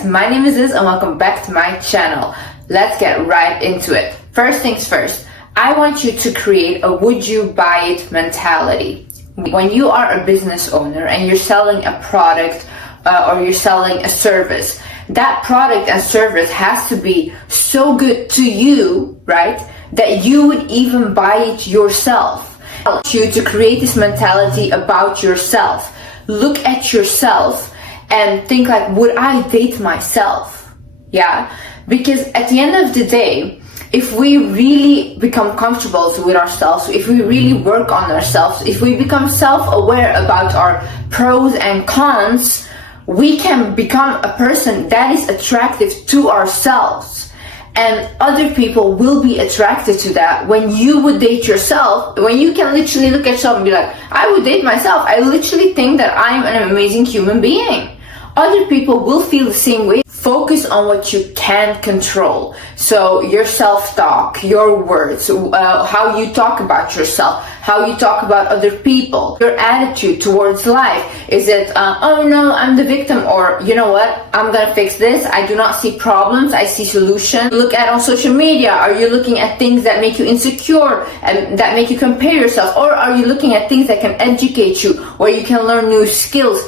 guys, my name is Liz and welcome back to my channel. Let's get right into it. First things first, I want you to create a would you buy it mentality. When you are a business owner and you're selling a product or you're selling a service, that product and service has to be so good to you, right, that you would even buy it yourself. I want you to create this mentality about yourself. Look at yourself and think like, would I date myself? Yeah, because at the end of the day, if we really become comfortable with ourselves, if we really work on ourselves, if we become self-aware about our pros and cons, we can become a person that is attractive to ourselves. And other people will be attracted to that. When you would date yourself, when you can literally look at yourself and be like, I would date myself. I literally think that I'm an amazing human being. Other people will feel the same way. Focus on what you can control. So your self-talk, your words, how you talk about yourself, how you talk about other people, your attitude towards life. Is it, oh no, I'm the victim, or you know what, I'm gonna fix this. I do not see problems, I see solutions. Look at on social media. Are you looking at things that make you insecure and that make you compare yourself? Or are you looking at things that can educate you, where you can learn new skills?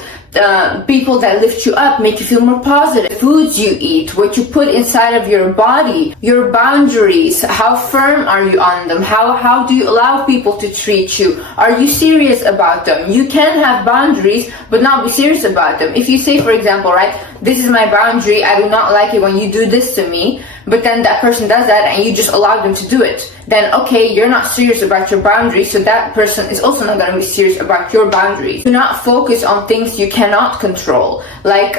People that lift you up, make you feel more positive. Foods you eat, what you put inside of your body, your boundaries, how firm are you on them? How do you allow people to treat you? Are you serious about them? You can have boundaries but not be serious about them. If you say, for example, right, this is my boundary, I do not like it when you do this to me, but then that person does that and you just allow them to do it, then okay, you're not serious about your boundaries, so that person is also not going to be serious about your boundaries. Do not focus on things you cannot control, like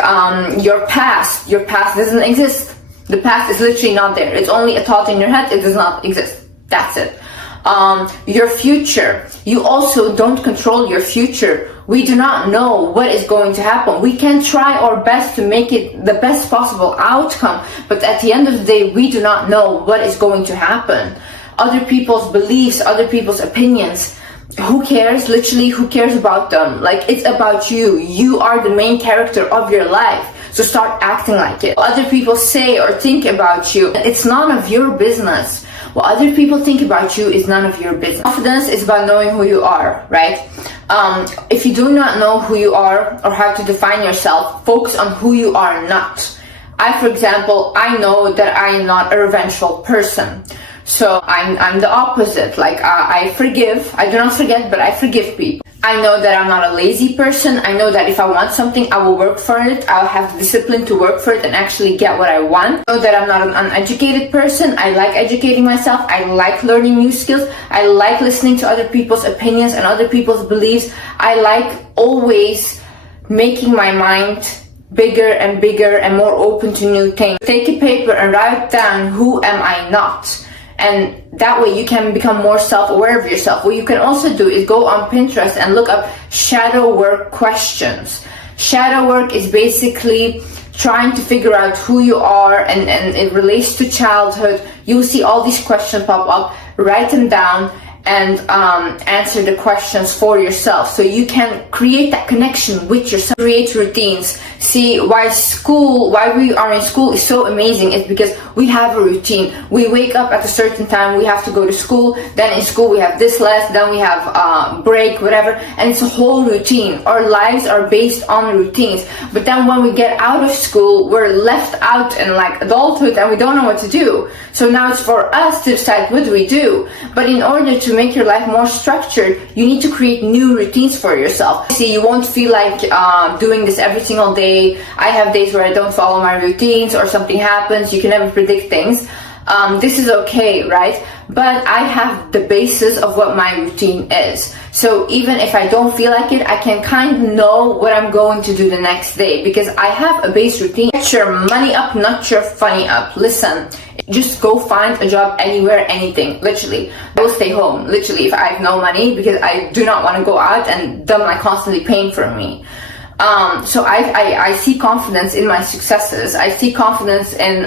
your past. Your past doesn't exist. The past is literally not there. It's only a thought in your head. It does not exist. That's it. Your future, you also don't control your future. We do not know what is going to happen. We can try our best to make it the best possible outcome, but at the end of the day, we do not know what is going to happen. Other people's beliefs, other people's opinions, who cares? Literally, who cares about them? Like, it's about you. You are the main character of your life. So start acting like it. What other people say or think about you, it's none of your business. What other people think about you is none of your business. Confidence is about knowing who you are, right? If you do not know who you are or how to define yourself, focus on who you are not. For example, I know that I am not a revengeful person. So I'm the opposite. Like, I forgive. I do not forget, but I forgive people. I know that I'm not a lazy person. I know that if I want something, I will work for it. I'll have the discipline to work for it and actually get what I want. I know that I'm not an uneducated person. I like educating myself. I like learning new skills. I like listening to other people's opinions and other people's beliefs. I like always making my mind bigger and bigger and more open to new things. Take a paper and write down, who am I not? And that way you can become more self-aware of yourself. What you can also do is go on Pinterest and look up shadow work questions. Shadow work is basically trying to figure out who you are, and it relates to childhood. You'll see all these questions pop up. Write them down and answer the questions for yourself, so you can create that connection with yourself. Create routines. See, why we are in school is so amazing is because we have a routine. We wake up at a certain time, we have to go to school, then in school we have this lesson, then we have break, whatever, and it's a whole routine. Our lives are based on routines. But then when we get out of school, we're left out in like adulthood and we don't know what to do. So now it's for us to decide what do we do. But in order to make your life more structured, you need to create new routines for yourself. See, you won't feel like doing this every single day. I have days where I don't follow my routines or something happens. You can never predict things. This is okay, right? But I have the basis of what my routine is. So even if I don't feel like it, I can kind of know what I'm going to do the next day because I have a base routine. Get your money up, not your funny up. Listen, just go find a job anywhere, anything, literally. I will stay home, literally, if I have no money because I do not want to go out and them like constantly paying for me. So I see confidence in my successes. I see confidence in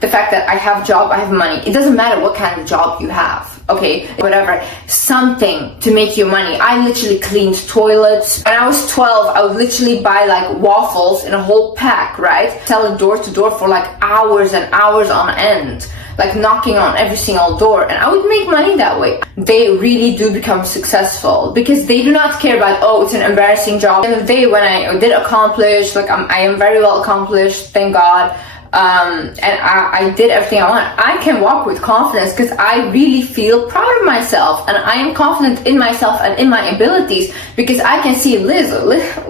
the fact that I have a job, I have money. It doesn't matter what kind of job you have, okay? Whatever, something to make you money. I literally cleaned toilets. When I was 12, I would literally buy like waffles in a whole pack, right? Sell it door to door for like hours and hours on end, like knocking on every single door, and I would make money that way. They really do become successful because they do not care about, oh, it's an embarrassing job. At the end of the day, when I did accomplish, like I am very well accomplished, thank God, and I did everything I want. I can walk with confidence because I really feel proud of myself, and I am confident in myself and in my abilities because I can see, Liz,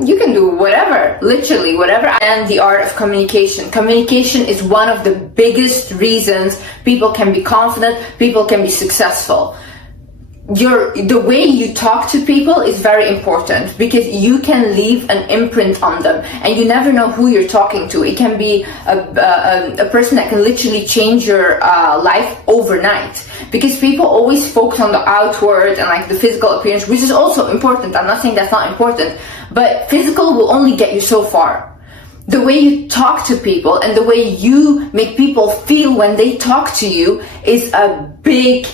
you can do whatever, literally whatever. And the art of communication. Communication is one of the biggest reasons people can be confident, people can be successful. The way you talk to people is very important because you can leave an imprint on them, and you never know who you're talking to. It can be a person that can literally change your life overnight, because people always focus on the outward and like the physical appearance, which is also important. I'm not saying that's not important, but physical will only get you so far. The way you talk to people and the way you make people feel when they talk to you is a big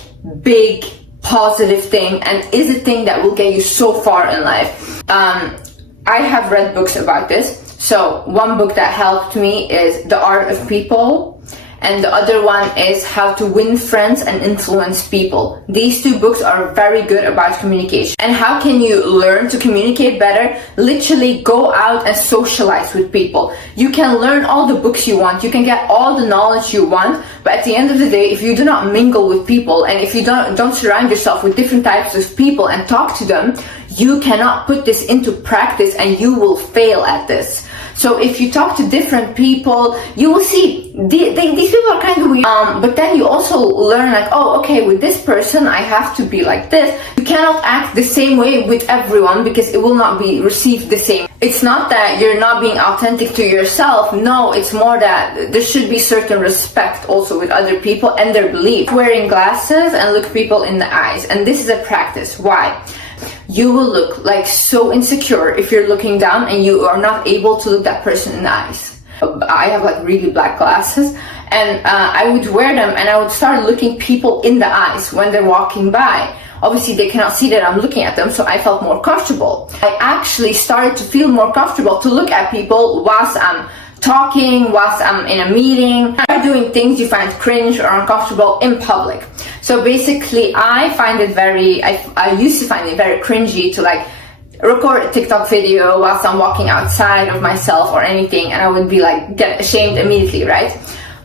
positive thing, and is a thing that will get you so far in life. I have read books about this. So one book that helped me is The Art of People, and the other one is How to Win Friends and Influence People. These two books are very good about communication. And how can you learn to communicate better? Literally go out and socialize with people. You can learn all the books you want, you can get all the knowledge you want, but at the end of the day, if you do not mingle with people, and if you don't surround yourself with different types of people and talk to them, you cannot put this into practice and you will fail at this. So if you talk to different people, you will see these people are kind of weird. But then you also learn like, oh, okay, with this person, I have to be like this. You cannot act the same way with everyone because it will not be received the same. It's not that you're not being authentic to yourself. No, it's more that there should be certain respect also with other people and their belief. Wearing glasses and look people in the eyes. And this is a practice. Why? You will look like so insecure if you're looking down and you are not able to look that person in the eyes. I have like really black glasses, and I would wear them and I would start looking people in the eyes when they're walking by. Obviously they cannot see that I'm looking at them, so I felt more comfortable. I actually started to feel more comfortable to look at people whilst I'm talking, whilst I'm in a meeting, or doing things you find cringe or uncomfortable in public. So basically, I used to find it very cringy to like record a TikTok video whilst I'm walking outside of myself or anything, and I would be like, get ashamed immediately, right?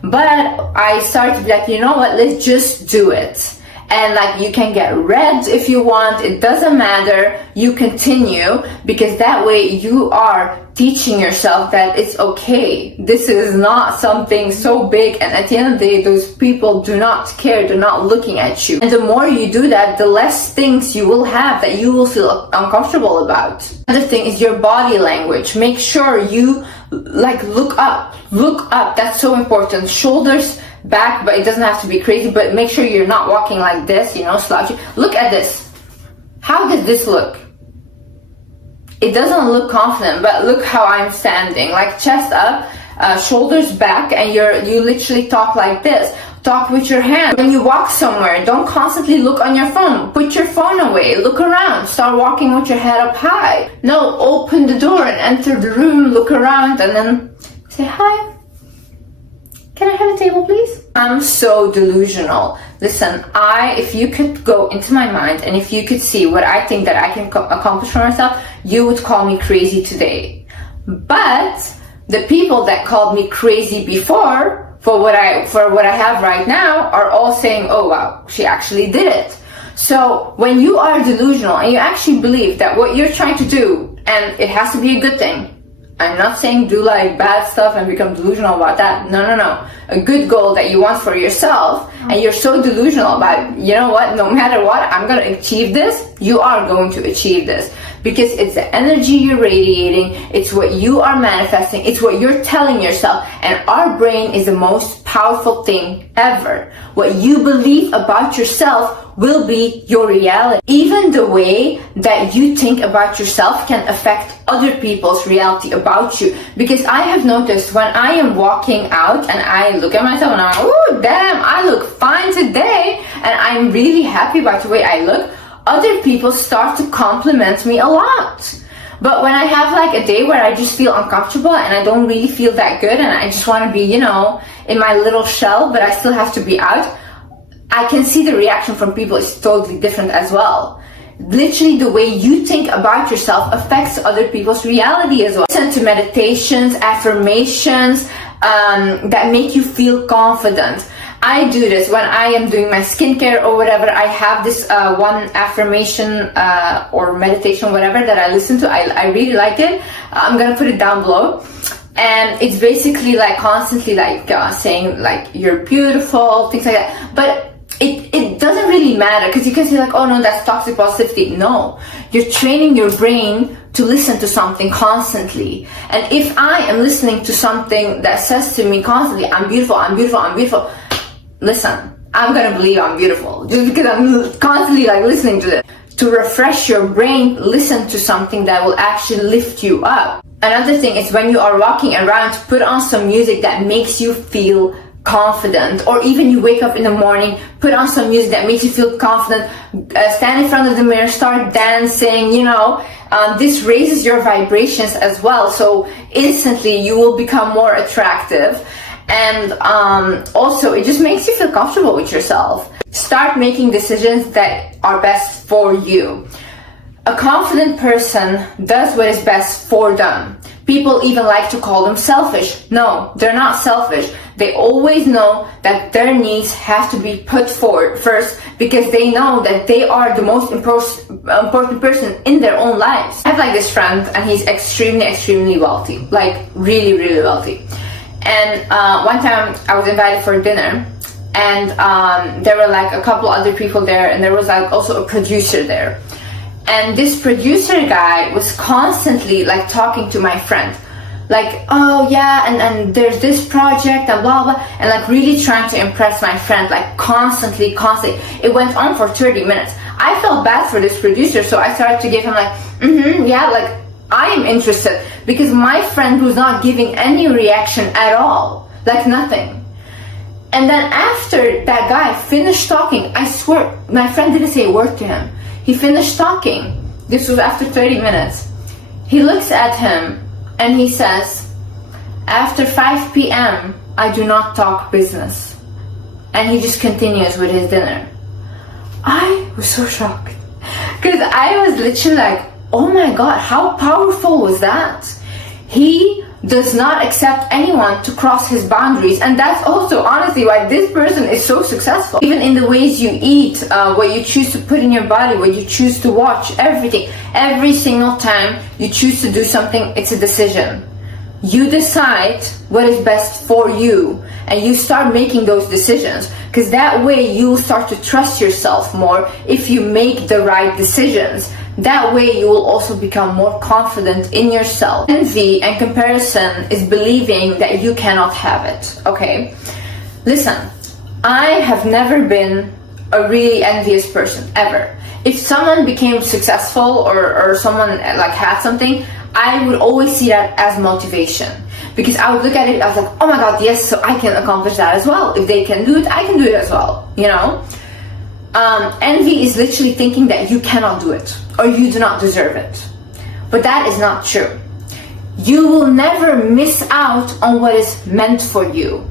But I started to be like, you know what, let's just do it. And like, you can get red if you want, it doesn't matter, you continue, because that way you are teaching yourself that it's okay. This is not something so big, and at the end of the day, those people do not care, they're not looking at you. And the more you do that, the less things you will have that you will feel uncomfortable about. Another thing is your body language. Make sure you like look up, that's so important. Shoulders back, but it doesn't have to be crazy, but make sure you're not walking like this, you know, slouchy. Look at this. How does this look? It doesn't look confident, but look how I'm standing, like chest up, shoulders back, and you literally talk like this. Talk with your hand. When you walk somewhere, don't constantly look on your phone. Put your phone away, look around, start walking with your head up high. No, open the door and enter the room, look around, and then say hi. Can I have a table, please? I'm so delusional. Listen, if you could go into my mind and if you could see what I think that I can accomplish for myself, you would call me crazy today. But the people that called me crazy before for what I have right now are all saying, oh wow, she actually did it. So when you are delusional and you actually believe that what you're trying to do, and it has to be a good thing, I'm not saying do like bad stuff and become delusional about that. No. A good goal that you want for yourself, and you're so delusional about, you know what, no matter what, I'm going to achieve this, you are going to achieve this. because it's the energy you're radiating, it's what you are manifesting, it's what you're telling yourself. And our brain is the most powerful thing ever. What you believe about yourself will be your reality. Even the way that you think about yourself can affect other people's reality about you. Because I have noticed when I am walking out and I look at myself and I'm like, oh damn, I look fine today, and I'm really happy about the way I look, other people start to compliment me a lot. But when I have like a day where I just feel uncomfortable and I don't really feel that good and I just want to be, you know, in my little shell, but I still have to be out, I can see the reaction from people is totally different as well. Literally the way you think about yourself affects other people's reality as well. Listen to meditations, affirmations that make you feel confident. I do this when I am doing my skincare or whatever. I have this one affirmation or meditation, whatever, that I listen to. I really like it. I'm gonna put it down below. And it's basically like constantly like saying like you're beautiful, things like that. But it doesn't really matter, because you can say like, oh no, that's toxic positivity. No, you're training your brain to listen to something constantly. And if I am listening to something that says to me constantly, I'm beautiful, I'm beautiful, I'm beautiful, listen, I'm gonna believe I'm beautiful just because I'm constantly like listening to this. To refresh your brain, listen to something that will actually lift you up. Another thing is when you are walking around, put on some music that makes you feel confident. Or even you wake up in the morning, put on some music that makes you feel confident, stand in front of the mirror, start dancing, you know. This raises your vibrations as well, so instantly you will become more attractive. And also it just makes you feel comfortable with yourself. Start making decisions that are best for you. A confident person does what is best for them. People even like to call them selfish. No, they're not selfish. They always know that their needs have to be put forward first, because they know that they are the most important person in their own lives. I have like this friend and he's extremely wealthy, like really wealthy. And one time I was invited for dinner, and there were like a couple other people there, and there was like also a producer there. And this producer guy was constantly like talking to my friend, like, oh yeah, and there's this project and blah blah, and like really trying to impress my friend, like constantly. It went on for 30 minutes. I felt bad for this producer, so I started to give him like, yeah, like I am interested, because my friend was not giving any reaction at all, like nothing. And then after that guy finished talking, I swear my friend didn't say a word to him. He finished talking. This was after 30 minutes. He looks at him and he says, after 5 p.m. I do not talk business. And he just continues with his dinner. I was so shocked, because I was literally like, oh my god, how powerful was that? He does not accept anyone to cross his boundaries, and that's also honestly why this person is so successful. Even in the ways you eat, what you choose to put in your body, what you choose to watch, everything. Every single time you choose to do something, it's a decision. You decide what is best for you, and you start making those decisions, because that way you'll start to trust yourself more if you make the right decisions. That way you will also become more confident in yourself. Envy and comparison is believing that you cannot have it, okay? Listen, I have never been a really envious person, ever. If someone became successful or someone like had something, I would always see that as motivation. Because I would look at it, I was like, oh my god, yes, so I can accomplish that as well. If they can do it, I can do it as well, you know? Envy is literally thinking that you cannot do it, or you do not deserve it. But that is not true. You will never miss out on what is meant for you.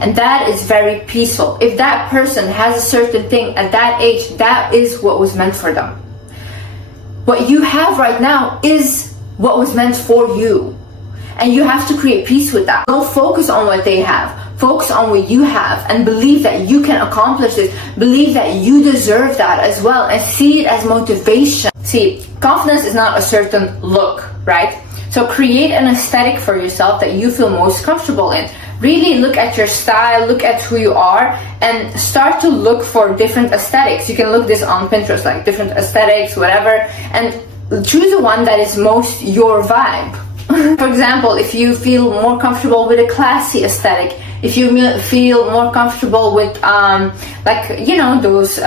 And that is very peaceful. If that person has a certain thing at that age, that is what was meant for them. What you have right now is what was meant for you. And you have to create peace with that. Don't focus on what they have. Focus on what you have and believe that you can accomplish it. Believe that you deserve that as well, and see it as motivation. See, confidence is not a certain look, right? So create an aesthetic for yourself that you feel most comfortable in. Really look at your style, look at who you are, and start to look for different aesthetics. You can look this on Pinterest, like different aesthetics, whatever, and choose the one that is most your vibe. For example, if you feel more comfortable with a classy aesthetic, if you feel more comfortable with like, you know, those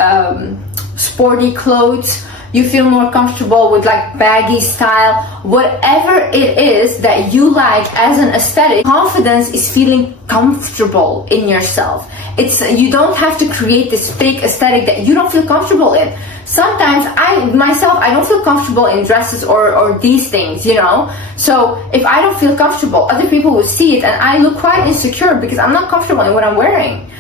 sporty clothes, you feel more comfortable with like baggy style, whatever it is that you like as an aesthetic, confidence is feeling comfortable in yourself. You don't have to create this fake aesthetic that you don't feel comfortable in. Sometimes I don't feel comfortable in dresses or these things, you know. So if I don't feel comfortable, other people will see it, and I look quite insecure because I'm not comfortable in what I'm wearing.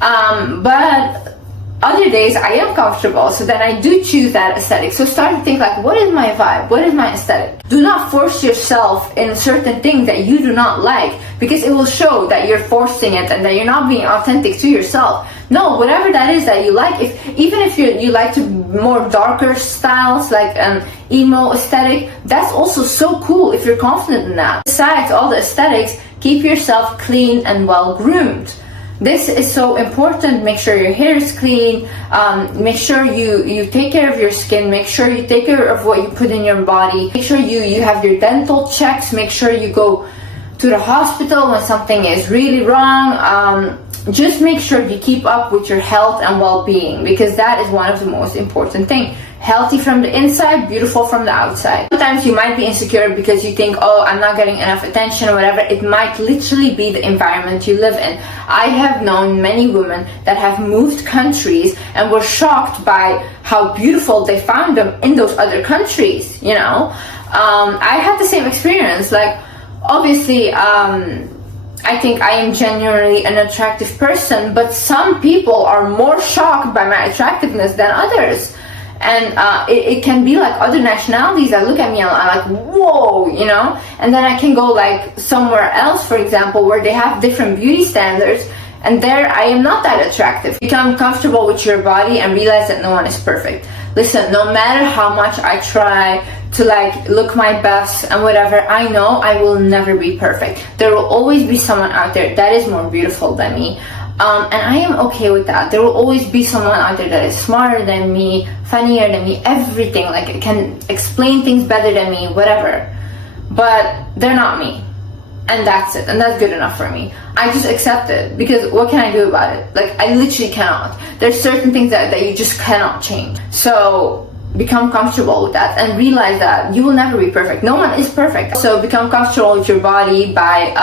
But other days I am comfortable, so then I do choose that aesthetic. So start to think like, what is my vibe? What is my aesthetic? Do not force yourself in certain things that you do not like, because it will show that you're forcing it and that you're not being authentic to yourself. No, whatever that is that you like, even if you like to more darker styles, like an emo aesthetic, that's also so cool if you're confident in that. Besides all the aesthetics, keep yourself clean and well groomed. This is so important. Make sure your hair is clean, make sure you take care of your skin, make sure you take care of what you put in your body, make sure you have your dental checks, make sure you go to the hospital when something is really wrong. Just make sure you keep up with your health and well-being, because that is one of the most important things. Healthy from the inside, beautiful from the outside. Sometimes you might be insecure because you think, oh, I'm not getting enough attention or whatever. It might literally be the environment you live in. I have known many women that have moved countries and were shocked by how beautiful they found them in those other countries, you know. I had the same experience. Like, obviously, I think I am genuinely an attractive person, but some people are more shocked by my attractiveness than others. And it can be like other nationalities that look at me and I'm like, whoa, you know. And then I can go like somewhere else, for example, where they have different beauty standards, and there I am not that attractive. Become comfortable with your body and realize that no one is perfect. Listen, no matter how much I try to like look my best and whatever, I know I will never be perfect. There will always be someone out there that is more beautiful than me. And I am okay with that. There will always be someone out there that is smarter than me, funnier than me, everything, like can explain things better than me, whatever. But they're not me. And that's it. And that's good enough for me. I just accept it, because what can I do about it? Like, I literally cannot. There's certain things that you just cannot change. So become comfortable with that and realize that you will never be perfect. No one is perfect. So become comfortable with your body by,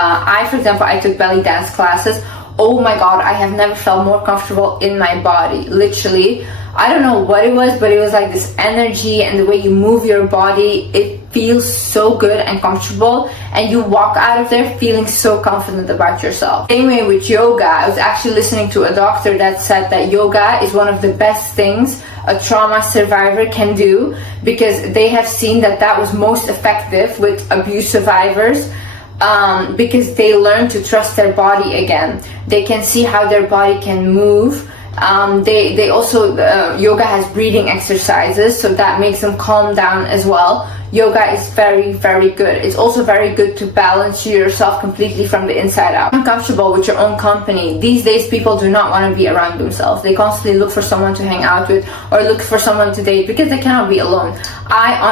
for example, I took belly dance classes. Oh my god, I have never felt more comfortable in my body. Literally, I don't know what it was, but it was like this energy, and the way you move your body, it feels so good and comfortable, and you walk out of there feeling so confident about yourself. Same way with yoga. I was actually listening to a doctor that said that yoga is one of the best things a trauma survivor can do, because they have seen that was most effective with abuse survivors. Because they learn to trust their body again. They can see how their body can move. They also, yoga has breathing exercises, so that makes them calm down as well. Yoga is very, very good. It's also very good to balance yourself completely from the inside out. Become comfortable with your own company. These days, people do not want to be around themselves. They constantly look for someone to hang out with or look for someone to date because they cannot be alone. I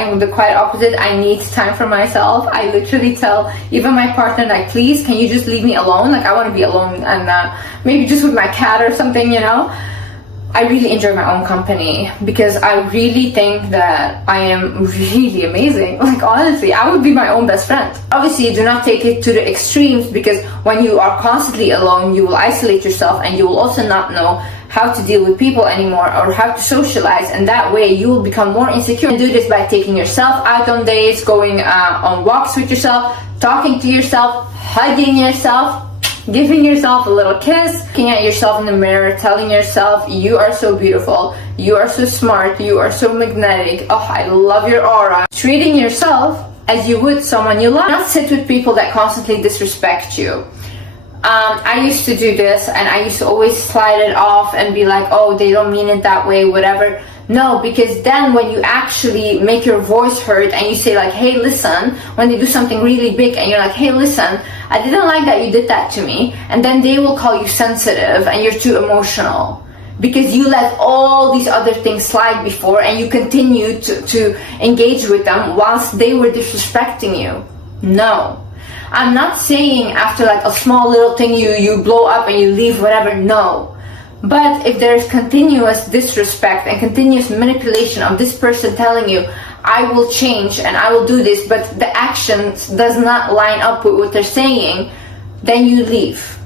am the quite opposite. I need time for myself. I literally tell even my partner, like, please, can you just leave me alone? Like, I want to be alone, and maybe just with my cat or something, you know? I really enjoy my own company because I really think that I am really amazing. Like, honestly, I would be my own best friend. Obviously, do not take it to the extremes, because when you are constantly alone, you will isolate yourself and you will also not know how to deal with people anymore or how to socialize, and that way you will become more insecure. You can do this by taking yourself out on dates, going on walks with yourself, talking to yourself, hugging yourself, giving yourself a little kiss, looking at yourself in the mirror, telling yourself you are so beautiful, you are so smart, you are so magnetic, oh, I love your aura. Treating yourself as you would someone you love. Not sit with people that constantly disrespect you. I used to do this, and I used to always slide it off and be like, oh, they don't mean it that way, whatever. No, because then when you actually make your voice heard and you say like, hey, listen, when they do something really big and you're like, hey, listen, I didn't like that you did that to me, and then they will call you sensitive and you're too emotional. because you let all these other things slide before and you continue to engage with them whilst they were disrespecting you. No. I'm not saying after like a small little thing you blow up and you leave, whatever. No. But if there's continuous disrespect and continuous manipulation of this person telling you, I will change and I will do this, but the actions does not line up with what they're saying, then you leave.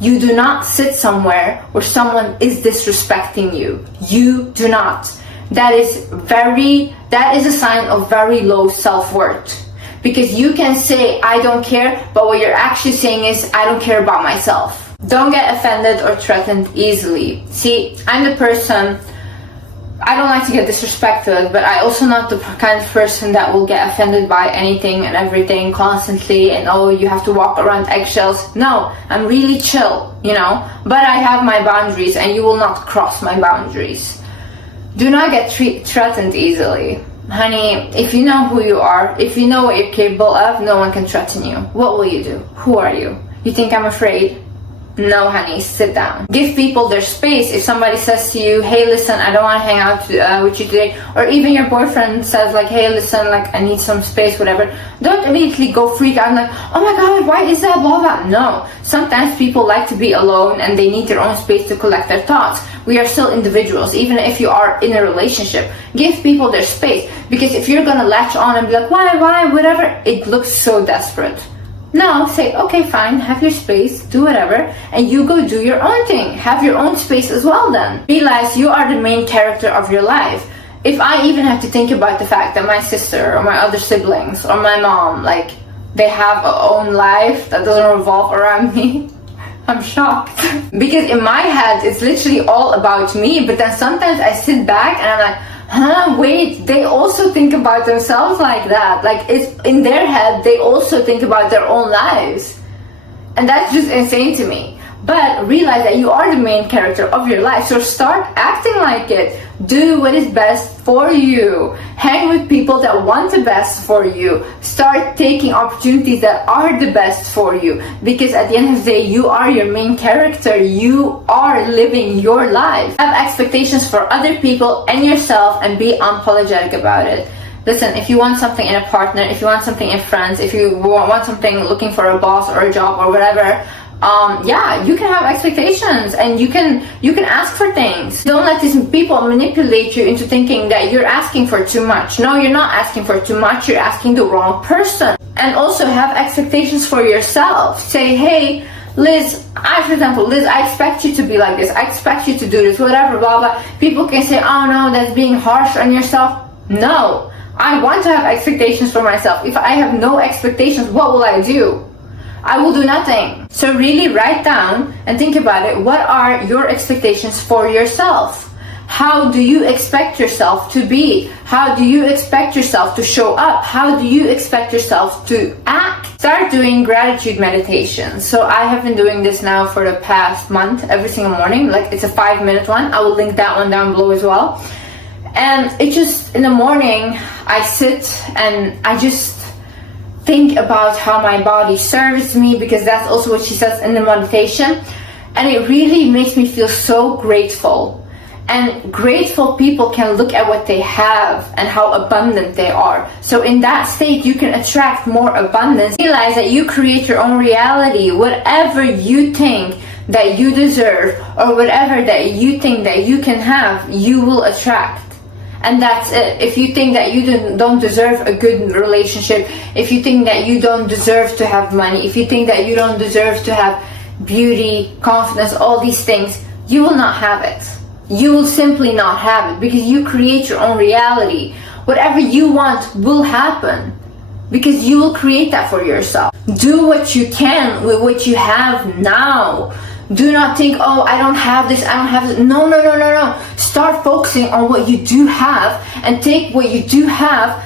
You do not sit somewhere where someone is disrespecting you. You do not. That is a sign of very low self-worth. Because you can say, I don't care, but what you're actually saying is, I don't care about myself. Don't get offended or threatened easily. See, I'm the person, I don't like to get disrespected, but I also not the kind of person that will get offended by anything and everything constantly and oh, you have to walk around eggshells. No, I'm really chill, you know, but I have my boundaries and you will not cross my boundaries. Do not get threatened easily. Honey, if you know who you are, if you know what you're capable of, no one can threaten you. What will you do? Who are you? You think I'm afraid? No, honey, sit down. Give people their space. If somebody says to you, hey, listen, I don't want to hang out with you today, or even your boyfriend says like, hey, listen, like I need some space, whatever, don't immediately go freak out and like, oh my god, why is that, blah, blah. No, sometimes people like to be alone and they need their own space to collect their thoughts. We are still individuals, even if you are in a relationship. Give people their space, because if you're gonna latch on and be like, why, whatever, it looks so desperate. No, say, okay, fine, have your space, do whatever, and you go do your own thing. Have your own space as well then. Realize you are the main character of your life. If I even have to think about the fact that my sister or my other siblings or my mom, like, they have a own life that doesn't revolve around me, I'm shocked. Because in my head, it's literally all about me, but then sometimes I sit back and I'm like, wait, they also think about themselves like that. Like, it's in their head, they also think about their own lives. And that's just insane to me. But realize that you are the main character of your life, so start acting like it. Do what is best for you. Hang with people that want the best for you. Start taking opportunities that are the best for you, because at the end of the day, you are your main character. You are living your life. Have expectations for other people and yourself and be unapologetic about it. Listen, if you want something in a partner, if you want something in friends, if you want something looking for a boss or a job or whatever, yeah, you can have expectations and you can ask for things. Don't let these people manipulate you into thinking that you're asking for too much. No, you're not asking for too much, you're asking the wrong person. And also have expectations for yourself. Say, hey, Liz, for example, Liz, I expect you to be like this, I expect you to do this, whatever, blah, blah. People can say, oh no, that's being harsh on yourself. No, I want to have expectations for myself. If I have no expectations, what will I do? I will do nothing. So really write down and think about it. What are your expectations for yourself? How do you expect yourself to be? How do you expect yourself to show up? How do you expect yourself to act? Start doing gratitude meditation. So I have been doing this now for the past month, every single morning. Like, it's a 5-minute one. I will link that one down below as well. And it just, in the morning, I sit and I just think about how my body serves me, because that's also what she says in the meditation, and it really makes me feel so grateful. And grateful people can look at what they have and how abundant they are. So in that state, you can attract more abundance. Realize that you create your own reality. Whatever you think that you deserve, or whatever that you think that you can have, you will attract. And that's it. If you think that you don't deserve a good relationship, if you think that you don't deserve to have money, if you think that you don't deserve to have beauty, confidence, all these things, you will not have it. You will simply not have it, because you create your own reality. Whatever you want will happen, because you will create that for yourself. Do what you can with what you have now. Do not think, oh, I don't have this, I don't have this. No. Start focusing on what you do have and take what you do have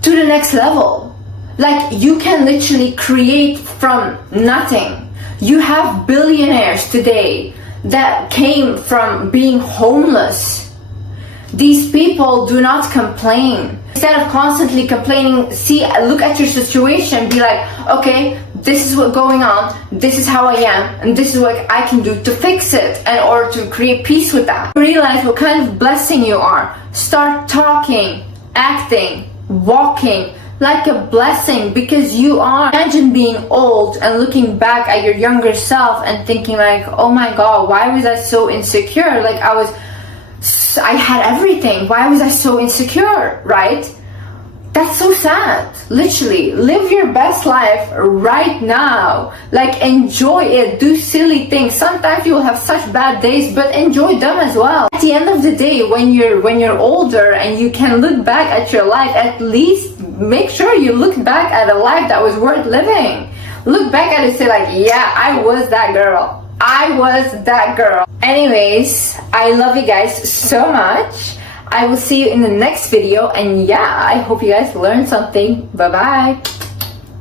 to the next level. Like, you can literally create from nothing. You have billionaires today that came from being homeless. These people do not complain. Instead of constantly complaining, look at your situation, be like, okay, this is what's going on, this is how I am, and this is what I can do to fix it in order to create peace with that. Realize what kind of blessing you are. Start talking, acting, walking like a blessing, because you are. Imagine being old and looking back at your younger self and thinking like, oh my god, why was I so insecure? Like I had everything, why was I so insecure, right? That's so sad. Literally, live your best life right now. Like, enjoy it. Do silly things. Sometimes you will have such bad days, but enjoy them as well. At the end of the day, when you're older and you can look back at your life, at least make sure you look back at a life that was worth living. Look back at it and say like, yeah, I was that girl. I was that girl. Anyways, I love you guys so much. I will see you in the next video, and yeah, I hope you guys learned something. Bye bye.